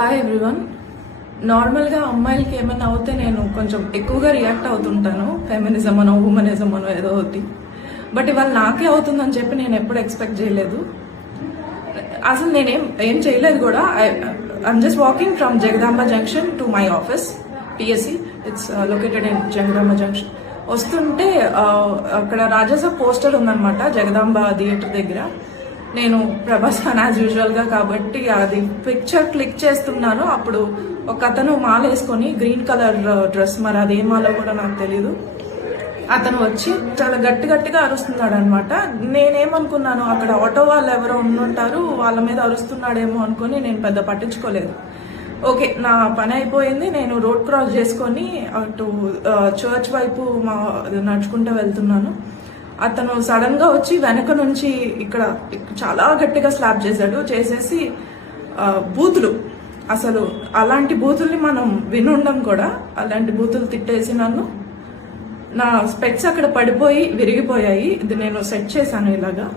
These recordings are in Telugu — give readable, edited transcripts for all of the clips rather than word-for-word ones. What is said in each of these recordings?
Hi everyone. నార్మల్గా అమ్మాయిలకి ఏమైనా అవుతే నేను కొంచెం ఎక్కువగా రియాక్ట్ అవుతుంటాను, ఫెమినిజం అనో ఉమెనిజం అనో ఏదో ఒకటి. బట్ ఇవాళ నాకే అవుతుందని చెప్పి నేను ఎప్పుడు ఎక్స్పెక్ట్ చేయలేదు. అసలు నేనేం చేయలేదు కూడా. I'm just walking from Jagadamba junction to my office, TSC. It's located in Jagadamba junction. వస్తుంటే అక్కడ రాజాసాబ్ పోస్టర్ ఉందన్నమాట జగదాంబ థియేటర్ దగ్గర. నేను ప్రభాస్ ఫ్యాన్ యాజ్ యూజువల్ గా కాబట్టి అది పిక్చర్ క్లిక్ చేస్తున్నాను. అప్పుడు ఒక అతను మాల వేసుకొని గ్రీన్ కలర్ డ్రెస్, మరి అది ఏ మాలో కూడా నాకు తెలీదు, అతను వచ్చి చాలా గట్టిగా అరుస్తున్నాడు అనమాట. నేనేమనుకున్నాను, అక్కడ ఆటో వాళ్ళు ఎవరో ఉండుంటారు, వాళ్ళ మీద అరుస్తున్నాడేమో అనుకుని నేను పెద్ద పట్టించుకోలేదు. ఓకే, నా పని అయిపోయింది. నేను రోడ్ క్రాస్ చేసుకొని అటు చర్చ్ వైపు నడుచుకుంటూ వెళ్తున్నాను. అతను సడన్ గా వచ్చి వెనక నుంచి ఇక్కడ చాలా గట్టిగా స్లాప్ చేసేసి బూతులు, అసలు అలాంటి బూతుల్ని మనం వినుండం కూడా, అలాంటి బూతులు తిట్టేసి నన్ను, నా స్పెక్స్ అక్కడ పడిపోయి విరిగిపోయాయి. ఇది నేను సెట్ చేశాను ఇలాగా.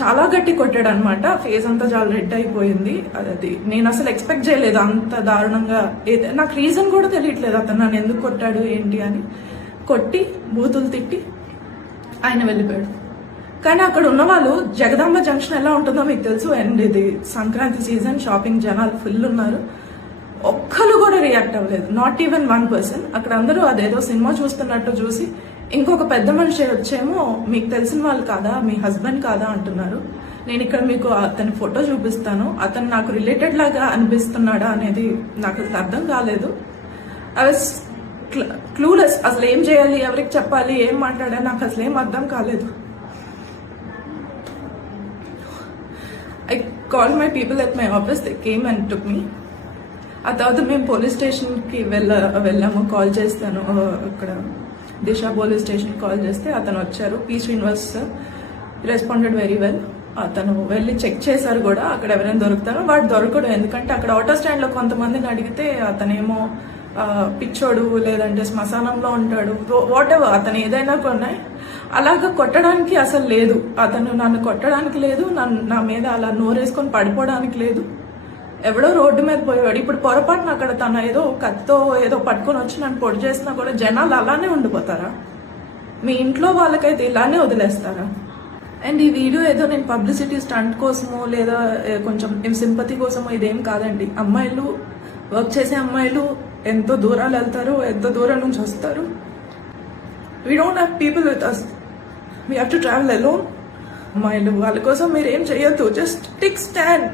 చాలా గట్టి కొట్టాడు అనమాట. ఫేస్ అంతా చాలా రెడ్ అయిపోయింది. అది నేను అసలు ఎక్స్పెక్ట్ చేయలేదు అంత దారుణంగా. నాకు రీజన్ కూడా తెలియట్లేదు అతను నన్ను ఎందుకు కొట్టాడు ఏంటి అని. కొట్టి బూతులు తిట్టి ఆయన వెళ్ళిపోయాడు. కానీ అక్కడ ఉన్న వాళ్ళు, జగదాంబ జంక్షన్ ఎలా ఉంటుందో మీకు తెలుసు, అండ్ ఇది సంక్రాంతి సీజన్, షాపింగ్ జనాలు ఫుల్ ఉన్నారు. ఒక్కరు కూడా రియాక్ట్ అవ్వలేదు, నాట్ ఈవెన్ 1%. అక్కడ అందరూ అదేదో సినిమా చూస్తున్నట్టు చూసి, ఇంకొక పెద్ద మనిషి వచ్చేమో మీకు తెలిసిన వాళ్ళు కాదా, మీ హస్బెండ్ కాదా అంటున్నారు. నేను ఇక్కడ మీకు అతని ఫోటో చూపిస్తాను. అతను నాకు రిలేటెడ్ లాగా అనిపిస్తున్నాడా అనేది నాకు అర్థం కాలేదు. I was clueless. అసలు ఏం చేయాలి, ఎవరికి చెప్పాలి, ఏం మాట్లాడాలి నాకు అసలు ఏం అర్థం కాలేదు. I call my people at my office, they came and took me. ఆ తర్వాత మేము పోలీస్ స్టేషన్కి వెళ్ళాము. కాల్ చేస్తాను, ఇక్కడ దిశ పోలీస్ స్టేషన్ కాల్ చేస్తే అతను వచ్చారు. P Srinivas responded very well. అతను వెళ్ళి చెక్ చేశారు కూడా అక్కడ ఎవరైనా దొరుకుతారో. వాడు దొరకడు, ఎందుకంటే అక్కడ ఆటో స్టాండ్లో కొంతమందిని అడిగితే అతనేమో పిచ్చోడు, లేదంటే శ్మశానంలో ఉంటాడు, వాట్ ఎవర్, అతను ఏదైనా కొన్నాయి. అలాగా కొట్టడానికి అసలు లేదు, అతను నన్ను కొట్టడానికి లేదు, నా మీద అలా నోరేసుకొని పడిపోవడానికి లేదు. ఎవడో రోడ్డు మీద పోయాడు. ఇప్పుడు పొరపాటున అక్కడ తన ఏదో కత్తితో ఏదో పట్టుకొని వచ్చి నన్ను పొడి చేసినా కూడా జనాలు అలానే ఉండిపోతారా? మీ ఇంట్లో వాళ్ళకైతే ఇలానే వదిలేస్తారా? అండ్ ఈ వీడియో ఏదో నేను పబ్లిసిటీ స్టంట్ కోసమో లేదా కొంచెం సింపతి కోసమో ఇదేం కాదండి. అమ్మాయిలు, వర్క్ చేసే అమ్మాయిలు ఎంతో దూరాలు వెళ్తారు, ఎంతో దూరం నుంచి వస్తారు. We don't have people with us, we have to travel alone. అమ్మాయిలు, వాళ్ళ కోసం మీరు ఏం చేయొద్దు. Just take stand.